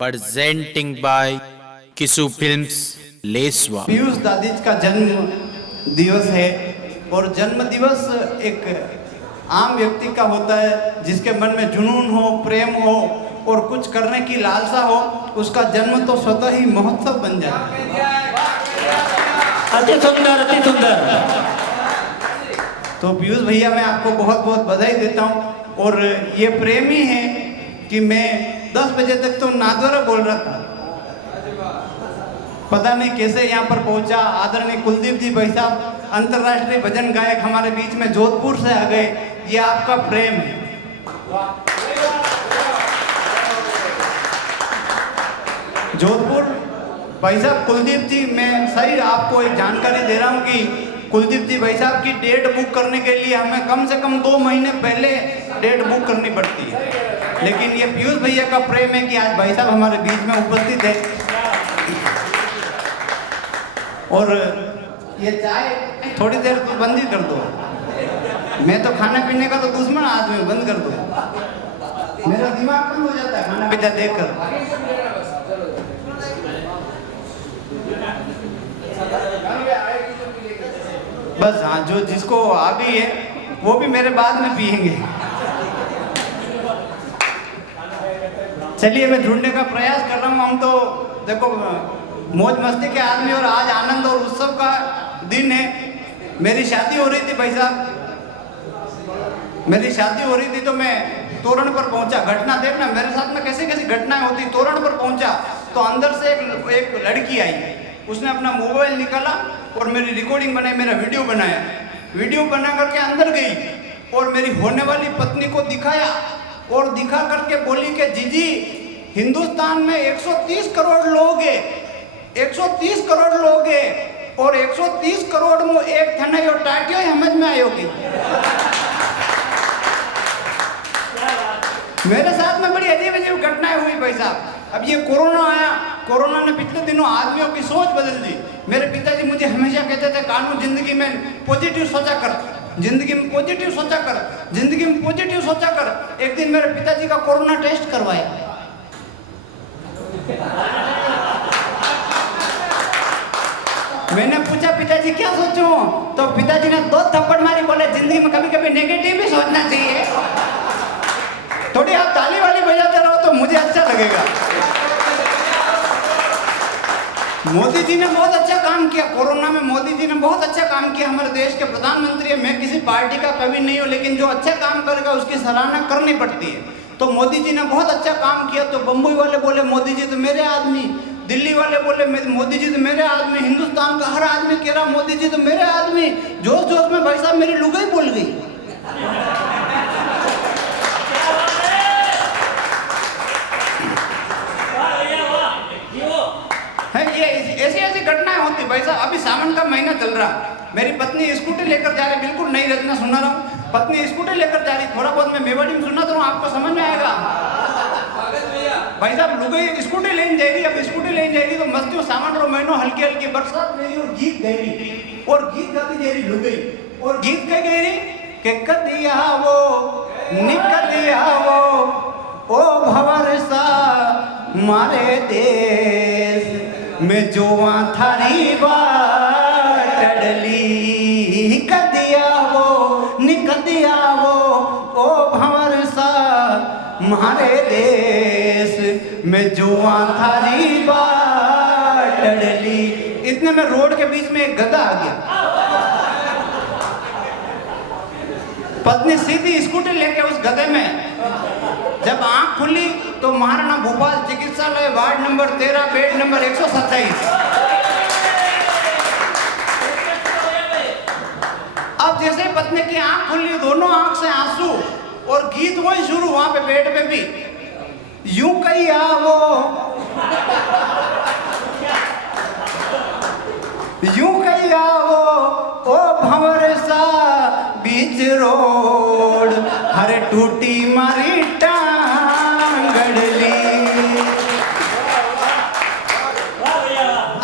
presenting by किसु films लेसवा। Piyush दादीज का जन्म दिवस है और जन्म दिवस एक आम व्यक्ति का होता है जिसके मन में जुनून हो, प्रेम हो और कुछ करने की लालसा हो, उसका जन्म तो स्वतः ही महोत्सव बन जाए। अति सुंदर, अति सुंदर। तो पीयूष भैया मैं आपको बहुत बहुत बधाई देता हूँ और ये प्रेम ही है कि मैं 10 बजे तक तो नादौरा बोल रहा था, पता नहीं कैसे यहाँ पर पहुंचा। आदरणीय कुलदीप जी भाई साहब अंतर्राष्ट्रीय भजन गायक हमारे बीच में जोधपुर से आ गए। ये आपका प्रेम है। जोधपुर भाई साहब कुलदीप जी, मैं सही आपको एक जानकारी दे रहा हूँ कि कुलदीप जी भाई साहब की डेट बुक करने के लिए हमें कम से कम 2 महीने पहले डेट बुक करनी पड़ती है, लेकिन ये पीयूष भैया का प्रेम है कि आज भाई साहब हमारे बीच में उपस्थित है। और ये चाय थोड़ी देर तो बंद ही कर दो, मैं तो खाने पीने का तो दुश्मन आदमी, बंद कर दो। मेरा दिमाग बंद हो जाता है खाना पीना देखकर। बस हाँ, जो जिसको आ गई है वो भी मेरे बाद में पिएंगे। चलिए मैं ढूंढने का प्रयास कर रहा हूँ। हम तो देखो मौज मस्ती के आदमी और आज आनंद और उत्सव का दिन है। मेरी शादी हो रही थी भाई साहब, मेरी शादी हो रही थी तो मैं तोरण पर पहुंचा। घटना देखना मेरे साथ में कैसी कैसी घटनाएं होती। तोरण पर पहुंचा तो अंदर से एक लड़की आई, उसने अपना मोबाइल निकाला और मेरी रिकॉर्डिंग बनाई, मेरा वीडियो बनाया। वीडियो बना करके अंदर गई और मेरी होने वाली पत्नी को दिखाया और दिखा करके बोली कि जीजी हिंदुस्तान में 130 करोड़ लोग हैं, 130 करोड़ लोग हैं और 130 करोड़ में एक थने और टाटियो समझ में आयोगी। मेरे साथ में बड़ी अजीब अजीब घटनाएं हुई भाई साहब। अब ये कोरोना आया, कोरोना ने पिछले दिनों आदमियों की सोच बदल दी। मेरे पिताजी मुझे हमेशा कहते थे कानू जिंदगी में पॉजिटिव सोचा कर, जिंदगी में पॉजिटिव सोचा कर, जिंदगी में पॉजिटिव सोचा कर। एक दिन मेरे पिताजी का कोरोना टेस्ट करवाया। मैंने पूछा पिताजी क्या सोचूं, तो पिताजी ने 2 थप्पड़ मारी, बोले जिंदगी में कभी कभी नेगेटिव भी सोचना चाहिए। थोड़ी आप ताली वाली बजाते रहो तो मुझे अच्छा लगेगा। मोदी जी ने बहुत अच्छा काम किया कोरोना में, मोदी जी ने बहुत अच्छा काम किया। हमारे देश के प्रधानमंत्री है। मैं किसी पार्टी का कवि नहीं हूँ, लेकिन जो अच्छा काम करेगा उसकी सराहना करनी पड़ती है। तो मोदी जी ने बहुत अच्छा काम किया। तो बम्बई वाले बोले मोदी जी तो मेरे आदमी, दिल्ली वाले बोले मोदी जी तो मेरे आदमी, हिंदुस्तान का हर आदमी कह रहा मोदी जी तो मेरे आदमी। जोश जोश में भाई साहब मेरी लुगाई बोल गई। ये ऐसी ऐसी घटनाएं होती भाई साहब। अभी सावन का महीना चल रहा, मेरी पत्नी स्कूटी लेकर जा रही, बिल्कुल नई रचना सुना रहा हूँ। पत्नी स्कूटी लेकर जा रही, थोड़ा बहुत मैं मेवाड़ी में सुना तो आपको समझ में आएगा। भाई साहब लुगाई स्कूटी लेने जाएगी, अब स्कूटी लेने जाएगी तो मस्ती में सावन रो महीनों हल्की हल्की बरसात मेरी और गीत गई और गीत गाती जा रही लुगाई और गीत कह गई रही कि कदिया वो निकदिया वो ओ भवर सा मारे देश में जोआ थारी बाटली। कदिया वो निकदिया वो ओ भंवर सा मारे देश में जोआ थारी बाटली। इतने में रोड के बीच में एक गधा आ गया। पत्नी सीधी स्कूटी लेके उस गधे में, जब आंख खुली तो महाराणा भोपाल चिकित्सालय वार्ड नंबर 13 बेड नंबर 127। अब जैसे पत्नी की आंख खुली, दोनों आंख से आंसू और गीत वही शुरू वहां पे बेड पे भी। यूं कही आवो, यूं कही आवो ओ भंवर सा बीच रोड हरे टूटी मारी टांगड़ली।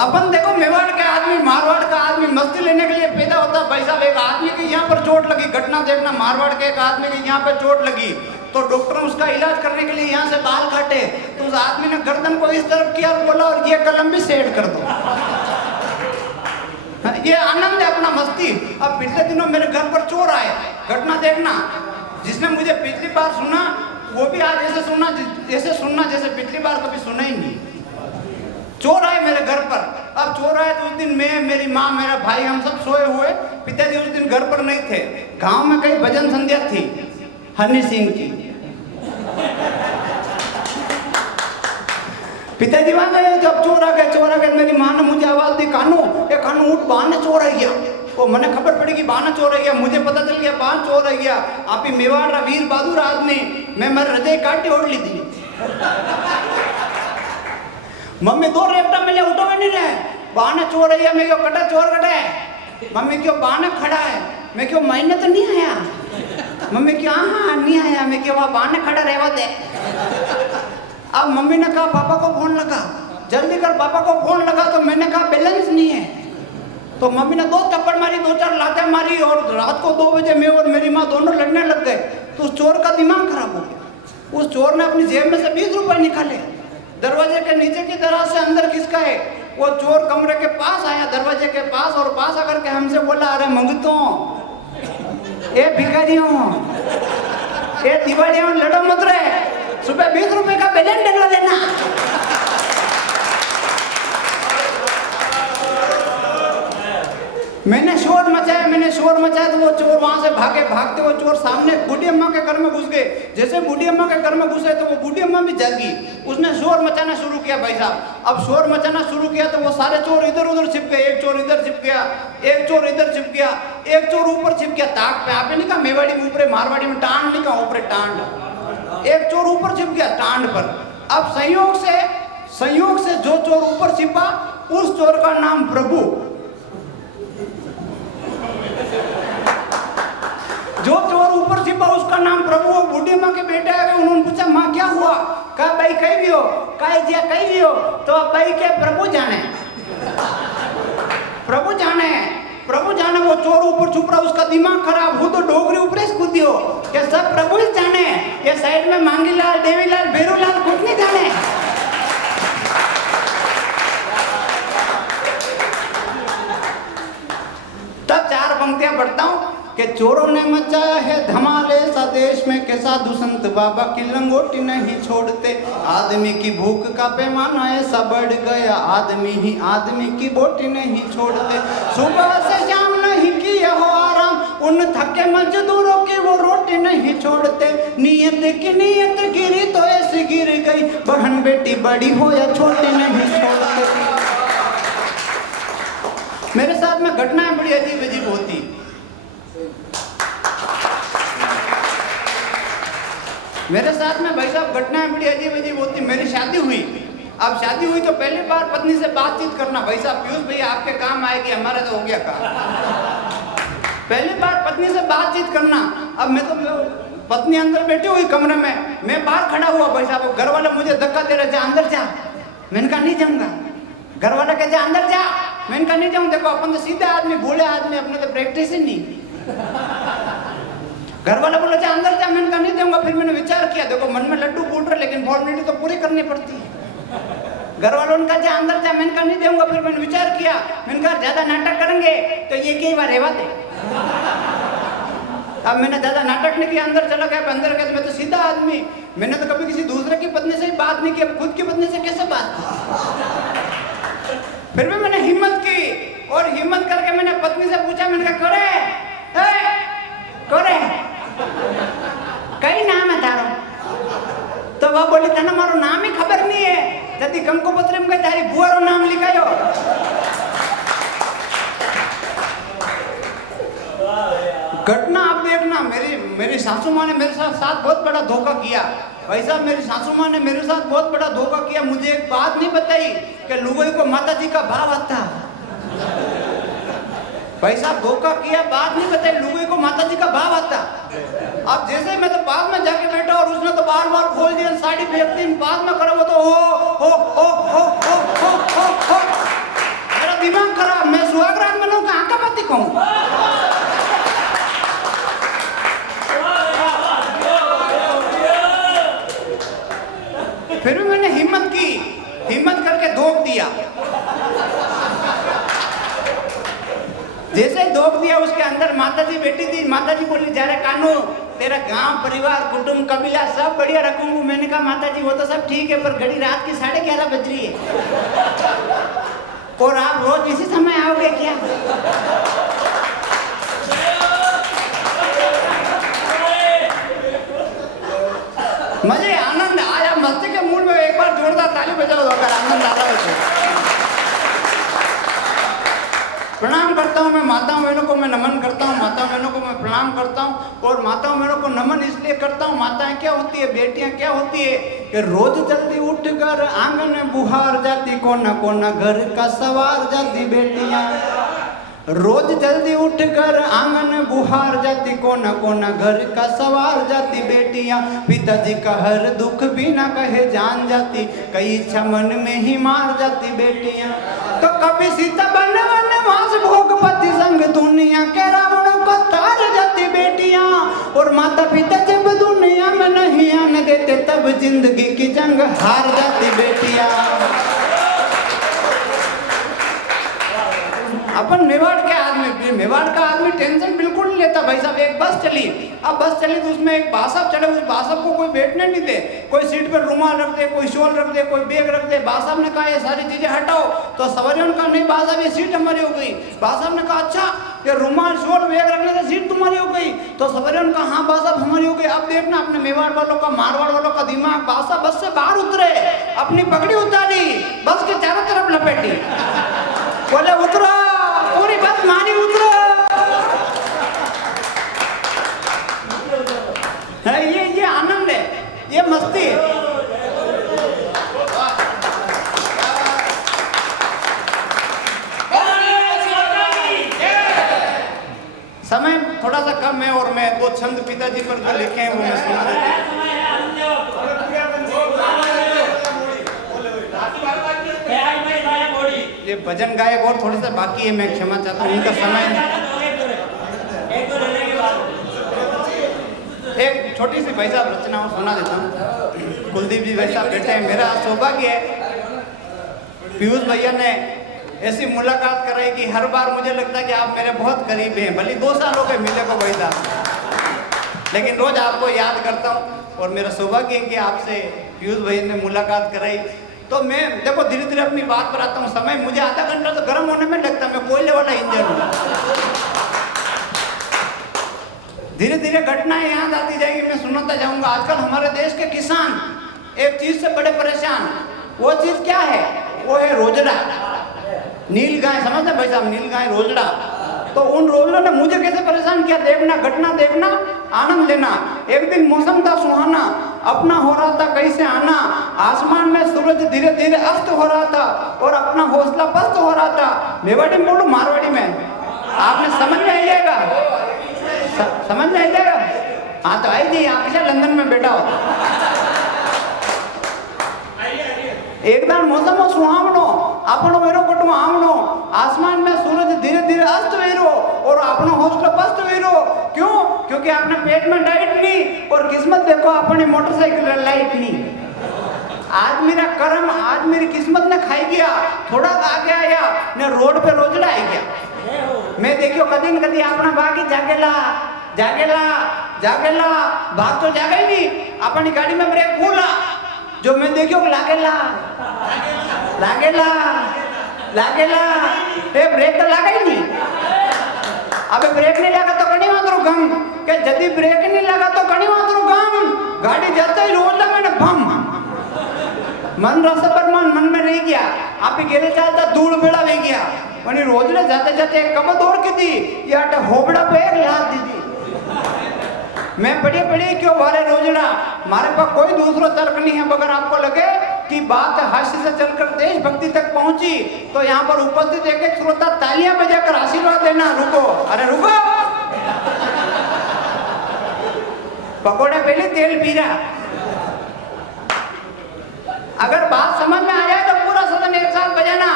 अपन देखो मेवाड़ के आदमी, मारवाड़ का आदमी मस्ती लेने के लिए पैदा होता है भाई साहब। एक आदमी की यहाँ पर चोट लगी, घटना देखना, मारवाड़ के एक आदमी की यहाँ पर चोट लगी तो डॉक्टर ने उसका इलाज करने के लिए यहाँ से बाल काटे तो उस आदमी ने गर्दन को इस तरफ किया और बोला, और ये कलम भी सेट कर दो। ये आनंद है अपना मस्ती। अब पिछले दिनों मेरे घर पर चोर आए, घटना देखना। जिसने मुझे पिछली बार सुना वो भी आज ऐसे सुनना जैसे पिछली बार कभी सुना ही नहीं। चोर आए मेरे घर पर। अब चोर आए तो उस दिन मैं, मेरी माँ, मेरा भाई, हम सब सोए हुए। पिताजी उस दिन घर पर नहीं थे। गांव में कहीं भजन संध्या थी हनी सिंह की। पिताजी वहां गए, जब चोर आ गए। मेरी माँ ने मुझे आवाज दी, कानू उठ, बहाने चोर आ गया। वो मैंने खबर पड़ी कि बहाना चोर आ गया। मुझे पता चल गया बहाना चोर आ गया। आप ही मेवाड़ वीर बहादुर आदमी, मैं मेरे हृदय काटी ओढ़ ली थी। मम्मी दो रेपटा मिले, उठो में नहीं रहे। बहाना चोर आ गया। मैं क्यों कटा, चोर कटा है। मम्मी क्यों बहाना खड़ा है। मैं क्यों महीने तो नहीं आया। मम्मी क्यों हाँ नहीं आया। मैं क्यों वहाँ बहाना खड़ा रहवा दे। अब मम्मी ने कहा पापा को फोन लगा, जल्दी कर। पापा को फोन लगा तो मैंने कहा बैलेंस नहीं है। तो मम्मी ने 2 थप्पड़ मारी, 2-4 लातें मारी, और रात को 2 बजे मैं और मेरी माँ दोनों लड़ने लग गए। तो उस चोर का दिमाग खराब हो गया। उस चोर ने अपनी जेब में से 20 रुपए निकाले, दरवाजे के नीचे की तरह से अंदर खिसकाए। वो चोर कमरे के पास आया, दरवाजे के पास, और पास आकर के हमसे बोला, अरे मंगतो, ए भिखारियों, ए दिवालियों, लड़ो मत रहे, सुबह 20 रुपए का बैलेंस डलवा देना। मैंने शोर मचाया तो वो चोर वहां से भागते वो चोर सामने बूढ़ी अम्मा के घर में घुस गए। जैसे बूढ़ी अम्मा के घर में घुसे तो वो बूढ़ी अम्मा भी जागी। उसने शोर मचाना शुरू किया भाई साहब। अब शोर मचाना शुरू किया तो वो सारे चोर इधर उधर छिप गए। एक चोर इधर छिप गया, एक चोर इधर छिप गया, एक चोर ऊपर छिप गया ताक पे। आपने नहीं कहा मेवाड़ी में ऊपर, मारवाड़ी में टांड नहीं कहा, ऊपर टांड। एक चोर ऊपर छिप गया टांड पर। अब संयोग से जो चोर ऊपर छिपा, उस चोर का नाम प्रभु। जो चोर ऊपर छिपा उसका नाम प्रभु। वो बूढ़ी माँ के बेटे आ गए, उन्होंने पूछा माँ क्या हुआ। कहा भाई कहीं भी हो, कहीं भी हो तो अब भाई के प्रभु जाने, प्रभु जाने। वो चोर ऊपर छुप रहा, उसका दिमाग खराब। वो तो डोगरी ऊपर कूदियो ये सब प्रभु ही जाने। ये साइड में मांगीलाल, देवीलाल, भेरूलाल कुछ नहीं जाने। तब 4 पंक्तियां पढ़ता हूं कि चोरों ने मचाया है धमाल ऐसा देश में कि साधु संत बाबा की लंगोटी नहीं छोड़ते। आदमी की भूख का पैमाना ऐसा बढ़ गया, आदमी ही आदमी की बोटी नहीं छोड़ते। सुबह से शाम नहीं किया हो आराम, उन थके मजदूरों की वो रोटी नहीं छोड़ते। नीयत गिरी तो ऐसे गिर गई, बहन बेटी बड़ी हो या छोटी नहीं छोड़ते। मेरे साथ में घटनाएं बड़ी अजीब होती। मेरे साथ में भाई साहब घटनाएं बड़ी अजीब होती। मेरी शादी हुई। अब शादी हुई तो पहली बार पत्नी से बातचीत करना। भाई साहब पीयूष भैया आपके काम आएगी, हमारा तो हो गया काम। पहली बार पत्नी से बातचीत करना। अब मैं तो पत्नी अंदर बैठी हुई कमरे में, मैं बाहर खड़ा हुआ। भाई साहब घर वाले मुझे धक्का दे रहे, जा अंदर जा। मैंने कहा नहीं जाऊंगा। घर वाला कहते अंदर जा। मैंने कहा नहीं जाऊँ। देखो अपन तो सीधे आदमी, भोले आदमी, अपने तो प्रैक्टिस ही नहीं। घर वाला बोला जा अंदर जा। मैंने कहा नहीं जाऊंगा। फिर मैंने विचार किया, देखो मन में लड्डू फूट रहे लेकिन फॉर्मेलिटी तो पूरी करनी पड़ती है। घर वालों ने कहा जा अंदर जा। मैंने कहा नहीं जाऊंगा। फिर मैंने विचार किया, मैंने कहा ज्यादा नाटक करेंगे तो ये कई बार रहवा दे। अब मैंने ज्यादा नाटक नहीं किया, अंदर चला गया। अंदर गया तो मैं तो सीधा आदमी, मैंने तो कभी किसी दूसरे की पत्नी से बात नहीं की, खुद की पत्नी से कैसे बात की। फिर भी मैंने हिम्मत की, और हिम्मत करके मैंने पत्नी से पूछा, मैंने कहा करे कई नाम है तारो। तो वह बोली तने मारो नाम ही खबर नहीं है, यदि कंको पत्र में गई तारी बुआ रो नाम लिखायो। घटना आप देखना। मेरी सासू माँ ने मेरे साथ बहुत बड़ा धोखा किया। भाई साहब मेरी सासू माँ ने मेरे साथ बहुत बड़ा धोखा किया। मुझे एक बात नहीं बताई कि लुगाई को माता जी का भाव आता। भाई साहब धोखा किया, बात नहीं बताई, लुगाई को माता जी का भाव आता। अब जैसे मैं तो पास में जाके बैठा और उसने तो बार बार खोल दिया, साड़ी फेंकती, पास में खड़ा हुआ तो हो। मेरा दिमाग खराब। मैं सुहागरात में लोग आंका बाती कहूँ। फिर भी मैंने हिम्मत करके धोख दिया। जैसे धोख दिया उसके अंदर माताजी बैठी थी। माताजी बोली जा रे कानू तेरा गांव परिवार कुटुंब कबीला सब बढ़िया रखूंगी। मैंने कहा माताजी वो तो सब ठीक है पर घड़ी रात की 11:30 बज रही है और आप रोज इसी समय आओगे क्या? मजे आनंद आया, मस्ती के मूड में एक बार जोरदार ताली बजाओ अगर आनंद आ रहा है। प्रणाम करता हूँ मैं माताओं बहनों को, मैं नमन करता हूँ माताओं बहनों को, मैं प्रणाम करता हूँ। और माताओं बहनों को नमन इसलिए करता हूँ, माताएं क्या होती है, बेटियां क्या होती है कि रोज जल्दी उठ कर आंगन में बुहार जाती, कोना कोना घर का सवार जाती बेटियां। रोज जल्दी उठ कर आंगन में बुहार जाती, कोना कोना घर का सवार जाती बेटियां। पिताजी का हर दुख भी ना कहे जान जाती, कई इच्छा मन में ही मार जाती बेटियां। तो कभी सीता बन वनवास भोगपति संग दुनिया के रावण को तार जाती बेटियां। और माता पिता जब दुनिया में नहीं आने देते तब जिंदगी की जंग हार जाती बेटियां। अपन मेवाड़ के आदमी, मेवाड़ का आदमी टेंशन बिल्कुल नहीं लेता भाई साहब। एक बस चली, अब बस चली तो उसमें एक बासाब चढ़े, उस बासाब को कोई बैठने नहीं दे, कोई सीट पर रुमाल रख दे, कोई शॉल रख दे, कोई बैग रख दे। बासाब ने कहा ये सारी चीजें हटाओ, तो सवारियों ने कहा नहीं बासाब ये सीट हमारी हो गई। बासाब ने कहा अच्छा ये रुमाल शॉल बैग रखने से सीट तुम्हारी हो गई, तो सवारियों ने कहा हाँ बासाब हमारी हो गई। अब देखना अपने मेवाड़ वालों का, मारवाड़ वालों का दिमाग। बासाब बस से बाहर उतरे, अपनी पगड़ी उतारी, बस के चारों तरफ लपेटी, बोले उतरो, पूरी बस मानी उतरो। ये आनंद है, ये मस्ती है। समय थोड़ा सा कम है और मैं 2 छंद पिताजी पर जो लिखे हैं वो मैं सुना देता हूं। ये भजन गायक और थोड़े से बाकी है, मैं क्षमा चाहता हूँ, उनका समय। एक छोटी सी भाई साहब रचना सुना देता हूँ। कुलदीप जी भाई साहब बैठे हैं, मेरा सौभाग्य है पीयूष भैया ने ऐसी मुलाकात कराई कि हर बार मुझे लगता है कि आप मेरे बहुत करीब हैं। भले 2 साल हो गए मिले को भाई साहब, लेकिन रोज आपको याद करता हूँ। और मेरा सौभाग्य है कि आपसे पीयूष भाई ने मुलाकात कराई। तो मैं देखो धीरे धीरे अपनी बात पर आता हूँ। समय मुझे आधा घंटा तो गर्म होने में लगता है, मैं कोयले वाला इंजन हूँ। धीरे धीरे घटनाएं याद आती जाएगी, मैं सुनाता जाऊंगा। आजकल हमारे देश के किसान एक चीज से बड़े परेशान, वो चीज क्या है, वो है रोजड़ा, नील गाय। समझते भाई साहब, नील गाय रोजड़ा। तो उन रोजड़ों ने मुझे कैसे परेशान किया, देखना घटना देखना, आनंद लेना। एक दिन मौसम था सुहाना, अपना हो रहा था कैसे आना, आसमान में सूरज धीरे धीरे अस्त हो रहा था और अपना हौसला पस्त हो रहा था। मेवाड़ी में बोलूं मारवाड़ी में, आपने समझ में आ जाएगा, समझ में आ जाएगा। हाँ तो आई जाइए, आप लंदन में बैठा हो। एकदम मौसम सुहावनो, अपनो वेरो कटो आवनो, आसमान में सूरज धीरे धीरे अस्त वेरो और अपनो हौसला पस्त वेरो। क्यों? क्योंकि आपने पेट में डाइट नहीं और किस्मत देखो अपनी मोटरसाइकिल लाइट नहीं। आज मेरा कर्म, आज मेरी किस्मत ने खाई गया, थोड़ा आगे आया ने रोड पे रोजड़ा आ गया। मैं देखियो कदी न कदी अपना बाकी जागेला जागेला जागेला, भाग तो जागा ही नहीं, अपनी गाड़ी में ब्रेक फूला, जो मैं देखियो लागेला लागेला लागेला, ए ब्रेक तो लगा ही नहीं। अबे ब्रेक नहीं लगा तो कहीं मात्रो गम, के यदि ब्रेक नहीं लगा तो कहीं मात्रो गम, गाड़ी जाते ही रोज मैंने बम। मन रस पर मन में रह गया, आप गेले चालता धूल बेड़ा रह गया। वनी रोज ने जाते जाते कब दौड़ की थी, या होबड़ा पे एक लाद दी थी। मैं पढ़ी पढ़ी क्यों वाले रोजड़ा, हमारे पास कोई दूसरा तर्क नहीं है। अगर आपको लगे कि बात हास्य से चलकर देशभक्ति तक पहुंची तो यहाँ पर उपस्थित एक एक श्रोता तालियां बजाकर आशीर्वाद देना। रुको, अरे रुको, पकोड़े पहले तेल पी रहा। अगर बात समझ में आ जाए तो पूरा सदन एक साथ बजाना।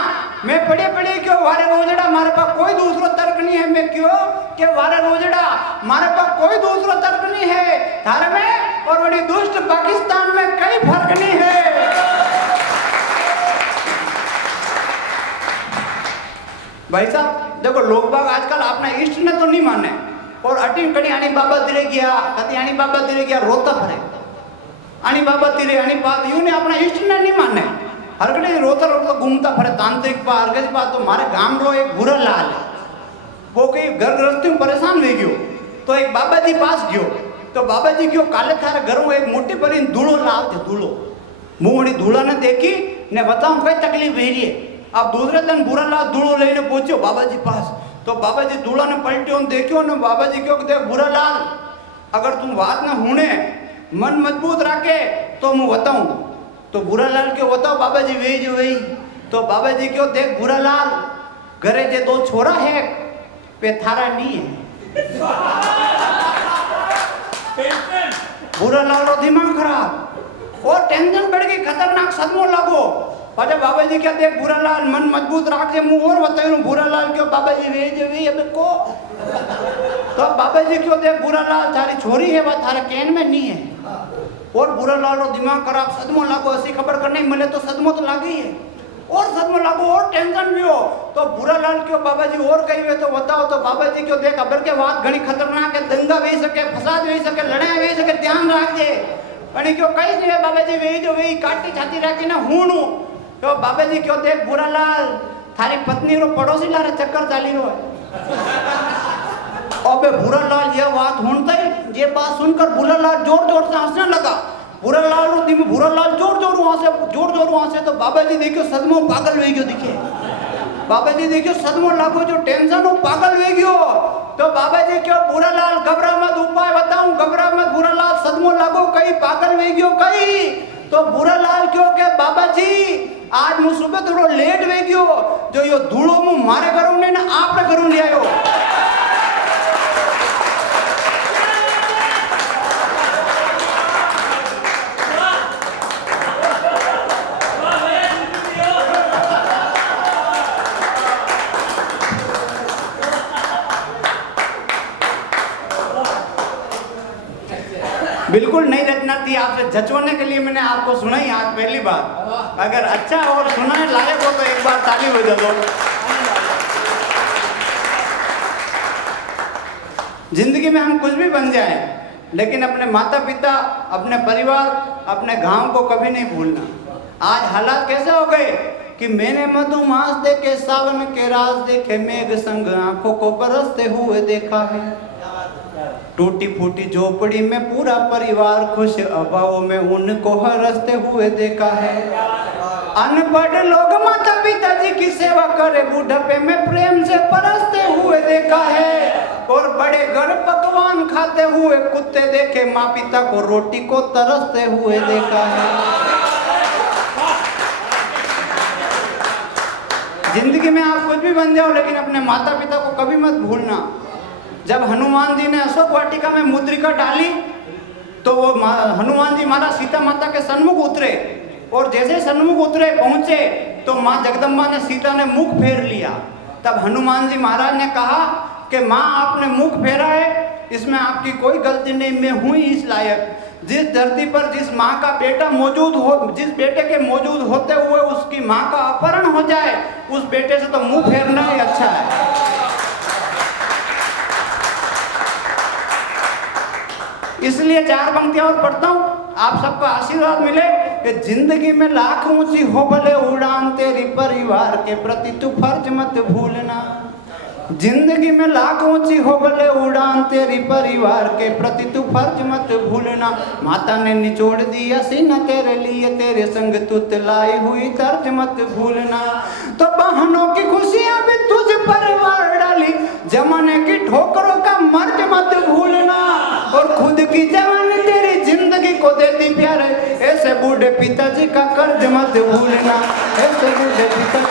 मैं पढ़े पढ़े क्यों वारे रोजड़ा, हमारे पास कोई दूसरा तर्क नहीं है। मैं क्यों कि वारे रोजड़ा, हमारे पास कोई दूसरा तर्क नहीं है। थारे में और बड़ी दुष्ट पाकिस्तान में कई फर्क नहीं है। भाई साहब देखो लोग बाग आजकल अपना इष्ट ने तो नहीं माने और अटी कड़ी आनी बाबा तिरे गया कति आनी बाबा तिरे गया रोता फरे आनी बाबा तिरे आनी बात यूं ने अपना इष्ट ने नहीं माने हर कड़ी रोता रोता घूमता फरे तांत्रिक पा हरगज पा तो मारे गाम रो एक बुरा लाल है वो कई घर गृहस्थी में परेशान हो गयो तो एक बाबा जी पास गयो तो बाबा जी क्यों काले थारे घर में एक मोटी परी धूलो लाव थे धूलो मुंह धूला ने देखी ने बताऊं कोई तकलीफ हो रही है अब दूसरे दिन बुरा लाल धूलो लेने पहुंचो बाबा जी पास तो बाबा जी धूला ने पलटियो देखियो ने बाबा जी क्यों देख बुरा लाल अगर तुम बात न हुने मन मजबूत रखे तो मैं बताऊं तो बुरा लाल क्यों बताओ बाबा जी वही जो वही तो बाबा जी क्यों देख बुरा लाल घरे जे दो छोरा है पे थारा नहीं है बुरा लाल रो दिमाग खराब और टेंशन बढ़ गई खतरनाक सदमो लागो अरे बाबा जी क्या देख बुरा लाल मन मजबूत रख दे मुंह और बताऊं बुरा लाल क्यों बाबा जी वे जे वे अब को तो बाबा जी क्यों देख बुरा लाल थारी छोरी है वह थारे कैन में नहीं है और बुरा लाल रो दिमाग खराब सदमो लागो ऐसी खबर करने मिले तो सदमो तो लागी है और सदमो लागो और टेंशन भी हो तो बुरा लाल क्यों बाबा जी और कही हुए तो बताओ तो बाबा जी क्यों देख अबर के बात घनी खतरनाक है दंगा वे सके फसाद वे सके लड़ाई वे सके ध्यान रख दे अने क्यों कही दे बाबा जी वे जो वे काटी छाती रखी ना हूणू तो बाबा जी क्यों देख बुरा लाल थारी पत्नी रो पड़ोसी लारे चक्कर चाली रो अबे बुरा लाल ये बात सुनते ये बात सुनकर बुरा लाल जोर जोर से हंसने लगा बुरा लाल रो दिम बुरा लाल जोर जोर वहां से तो बाबा जी देखियो सदमो पागल वे गयो दिखे बाबा जी देखियो सदमो लागो जो टेंशन हो पागल वे गयो तो बाबा जी क्यों बुरा लाल घबरा मत उपाय बताऊं घबरा मत बुरा लाल सदमो लागो कहीं पागल वे गयो कहीं तो बुरा लाल क्यों के बाबा जी आज मु सुबह थोड़ो लेट वे गयो जो यो धूलो मु मारे घरों ने ना आपने घरों ले आयो बिल्कुल नई रचना थी आपसे जचवाने के लिए मैंने आपको सुनाई आज पहली बार अगर अच्छा और सुनाने लायक हो तो एक बार ताली बजा दो जिंदगी में हम कुछ भी बन जाएं लेकिन अपने माता पिता अपने परिवार अपने गांव को कभी नहीं भूलना आज हालात कैसे हो गए कि मैंने मधुमास देखे सावन के राज देखे मेघ संग आंखों को बरसते हुए देखा है टूटी फूटी झोपड़ी में पूरा परिवार खुश अभावों में उनको हरसते हुए देखा है अनपढ़ लोग माता पिताजी की सेवा करे बुढ़ापे में प्रेम से परसते हुए देखा है और बड़े घर पकवान खाते हुए कुत्ते देखे माँ पिता को रोटी को तरसते हुए देखा है जिंदगी में आप कुछ भी बन जाओ लेकिन अपने माता पिता को कभी मत भूलना जब हनुमान जी ने अशोक वाटिका में मुद्रिका डाली तो वो हनुमान जी महाराज सीता माता के सन्मुख उतरे और जैसे सन्मुख उतरे पहुंचे तो माँ जगदम्बा ने सीता ने मुख फेर लिया तब हनुमान जी महाराज ने कहा कि माँ आपने मुख फेरा है इसमें आपकी कोई गलती नहीं मैं हूँ इस लायक जिस धरती पर जिस माँ का बेटा मौजूद हो जिस बेटे के मौजूद होते हुए उसकी माँ का अपहरण हो जाए उस बेटे से तो मुंह फेरना ही अच्छा है इसलिए चार पंक्तियां और पढ़ता हूँ आप सबका आशीर्वाद मिले कि जिंदगी में लाख ऊंची हो भले उड़ान तेरी परिवार के प्रति तू फर्ज मत भूलना जिंदगी में लाख ऊंची हो भले उड़ान तेरी परिवार के प्रति तू फर्ज मत भूलना माता ने निचोड़ दिया सीना तेरे लिए तेरे संग तू लाई हुई तर्ज मत भूलना तो बहनों की खुशियां भी तुझ परिवार डाली जमाने की ठोकरों का मर्ज मत भूलना और खुद की जवानी तेरी जिंदगी को देती प्यारे ऐसे बूढ़े पिताजी का कर्ज मत भूलना ऐसे बूढ़े पिता